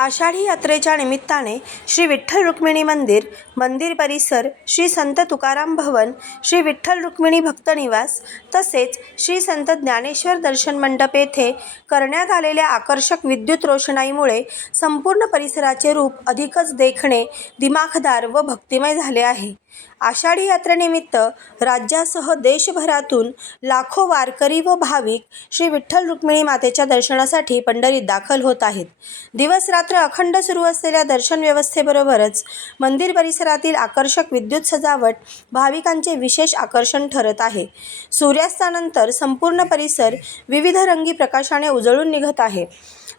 आषाढी यात्रेच्या निमित्ताने श्री विठ्ठल रुक्मिणी मंदिर, मंदिर परिसर, श्री संत तुकाराम भवन, श्री विठ्ठल रुक्मिणी भक्त निवास तसेच श्री संत ज्ञानेश्वर दर्शन मंडप येथे करण्यात आलेल्या आकर्षक विद्युत रोषणाईमुळे संपूर्ण परिसराचे रूप अधिकच देखणे, दिमाखदार व भक्तिमय झाले आहे। आषाढी यात्रेनिमित्त राज्यासह देशभरातून लाखो वारकरी व भाविक श्री विठ्ठल रुक्मिणी मातेच्या दर्शनासाठी पंढरीत दाखल होत आहेत। दिवस रात्र अखंड सुरू असलेल्या दर्शन व्यवस्थेबरोबरच मंदिर परिसरातील आकर्षक विद्युत सजावट भाविकांचे विशेष आकर्षण ठरत आहे। सूर्यास्तानंतर संपूर्ण परिसर विविध रंगी प्रकाशाने उजळून निघत आहे।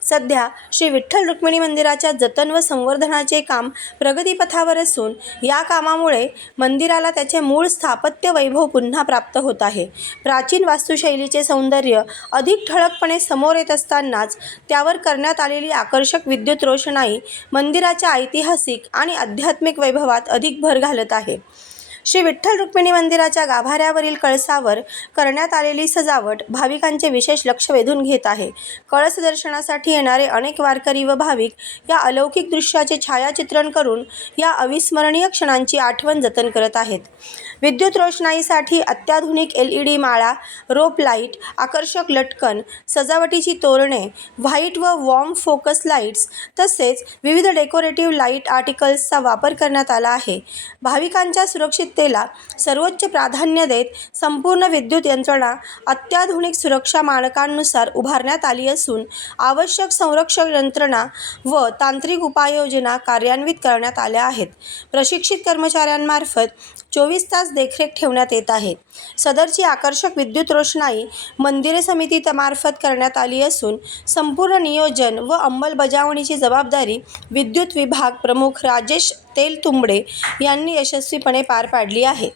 सध्या श्री विठ्ठल रुक्मिणी मंदिराच्या जतन व संवर्धनाचे काम प्रगतीपथावर असून या कामामुळे मंदिराला त्याचे मूळ स्थापत्य वैभव पुन्हा प्राप्त होत आहे। प्राचीन वास्तुशैलीचे सौंदर्य अधिक ठळकपणे समोर येत असतानाच त्यावर करण्यात आलेली आकर्षक विद्युत रोषणाई मंदिराच्या ऐतिहासिक आणि आध्यात्मिक वैभवात अधिक भर घालत आहे। श्री विठ्ठल रुक्मिणी मंदिराच्या गाभाऱ्यावरील कळसावर करण्यात आलेली सजावट भाविकांचे विशेष लक्ष वेधून घेत आहे। कळस दर्शनासाठी येणारे अनेक वारकरी व भाविक या अलौकिक दृश्याचे छायाचित्रण करून या अविस्मरणीय क्षणांची आठवण जतन करत आहेत। विद्युत रोषणाईसाठी अत्याधुनिक LED माळा, रोप लाईट, आकर्षक लटकन, सजावटीची तोरणे, व्हाईट व वॉर्म फोकस लाईट्स तसेच विविध डेकोरेटिव्ह लाईट आर्टिकल्सचा वापर करण्यात आला आहे। भाविकांच्या सुरक्षिततेला सर्वोच्च प्राधान्य देत संपूर्ण विद्युत यंत्रणा अत्याधुनिक सुरक्षा मानकांनुसार उभारण्यात आली असून आवश्यक संरक्षक यंत्रणा व तांत्रिक उपाययोजना कार्यान्वित करण्यात आल्या आहेत। प्रशिक्षित कर्मचाऱ्यांमार्फत 24 तास देखरेख ठेवण्यात येत आहे। सदरची आकर्षक विद्युत रोषणाई मंदिरे समितीमार्फत करण्यात आली असून संपूर्ण नियोजन व अंमलबजावणीची जबाबदारी विद्युत विभाग प्रमुख राजेश तेलतुंबडे यांनी यशस्वीपणे पार पाडली आहे।